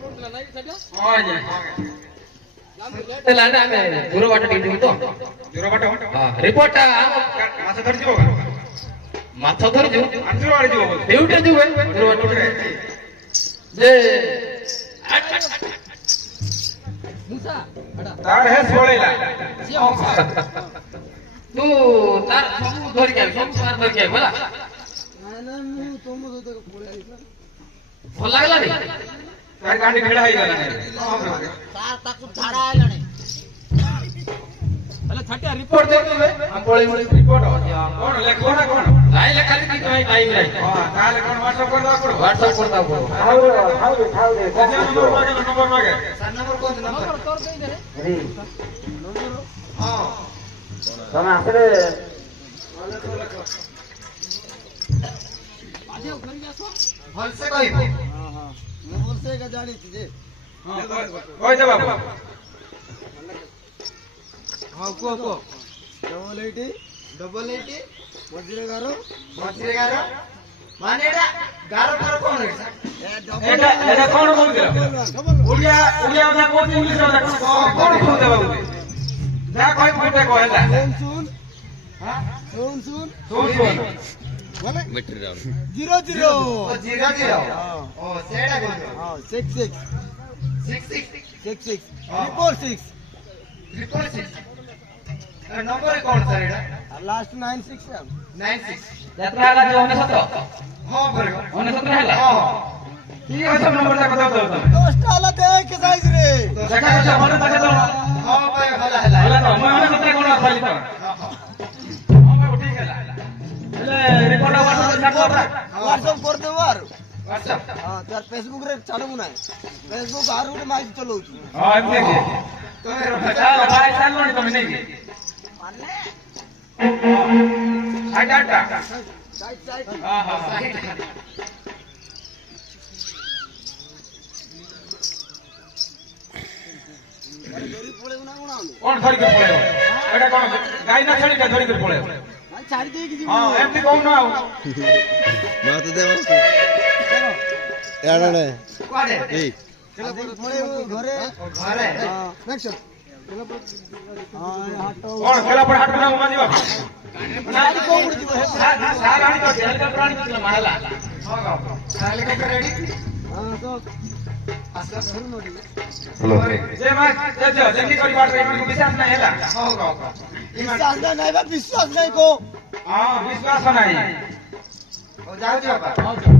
हां जे तेला ना मैं दूर वाट टिकू तो दूर वाट हां रिपोर्ट माथा धर दियो माथा धर जो अंदर वाले जो ड्यूटी जो है दूर वाट जे मुसा तार है सोळेला तू तार समू धर के बोला ना मु तुम तो पोळ्या ଭଲ ଲାଗିଲା ନି ତାର ଗାଣ୍ଡି ଭିଡା ହେଇଗଲା ନି तार ताकू झाडा आला नाही ହେଲେ ଛାଟିଆ ରିପୋର୍ଟ ଦେ ତୁ ଆମ ପଳେଇ ରିପୋର୍ଟ କୋଣ ଲେଖବ ନା କୋଣ ନାଇଁ ଲେଖାଲି କି କାଇଁ ଟାଇମ ନାହିଁ ହଁ ତାହେଲେ କୋଣ WhatsApp କରି ଦବାକୁ ପଡିବ WhatsApp କରି ଦବାକୁ ପଡିବ ଥାଉ ଦେ ନମ୍ବର ମାଗେ ସାର ନମ୍ବର କୋନ ନମ୍ବର ତୋର ଦେଇ ଦେ ରେ ନମ୍ବର ହଁ ତମେ ଆସିଲେ आजे घर जासो भलसे कहबो हां हां मैं भलसे का जानी छी जे हां ओइ दे बाबू हां को डबल 80 मजरे गारो माने एटा गारो कोन है एटा कोन बोल दिला उड़िया ना कोन इंग्लिश ना कोन बोल दे बाबू जा कोई फोटे कहला सुन हां सुन बोले 00 ओ 00 ओ सेडा बोल हां 66 रिपोर्ट 6 नंबर कौन सा एडा लास्ट 96 है 96 यात्रा वाला जो 69 हां बरे 69 हैला हां ठीक है सब नंबर का बताओ तो 10 वाला देख साइज रे तो जका जका मन तक तो हां भाई भला हैला तो मैं 69 कोन खाली तो हां बाबू ठीक हैला रिपोर्ट व्हाट्सएप कर दे यार व्हाट्सएप हां यार फेसबुक रे छाडू ना फेसबुक आर उठे माइक चलाऊ छु हां एम देखिए तो चलो भाई चलो नहीं तुम नहीं माने साइड हां हां साइड गरीब पड़े ना कौन धरि के पळेयो एटा कोन गाय ना छड़ी के धरि के पळेयो छाड़ दे कि हां एमती कहू ना बात दे बस चलो याडे कोडे ए चलो पड़े घरे घरे हां नेक्स्ट हां हाटो कौन खेला पर हाट ना उमा जीवा गाड़ी को उड़ जीव सार आनी तो हेलीकॉप्टर आनी तो मारला हां हेलीकॉप्टर रेडी हां तो आसला घर नोडी हेलो जे मार जे जल्दी करी बात रे को विश्वास नहीं हैला हां हां विश्वास नहीं को हां विश्वास नहीं ओ जाओ बाबा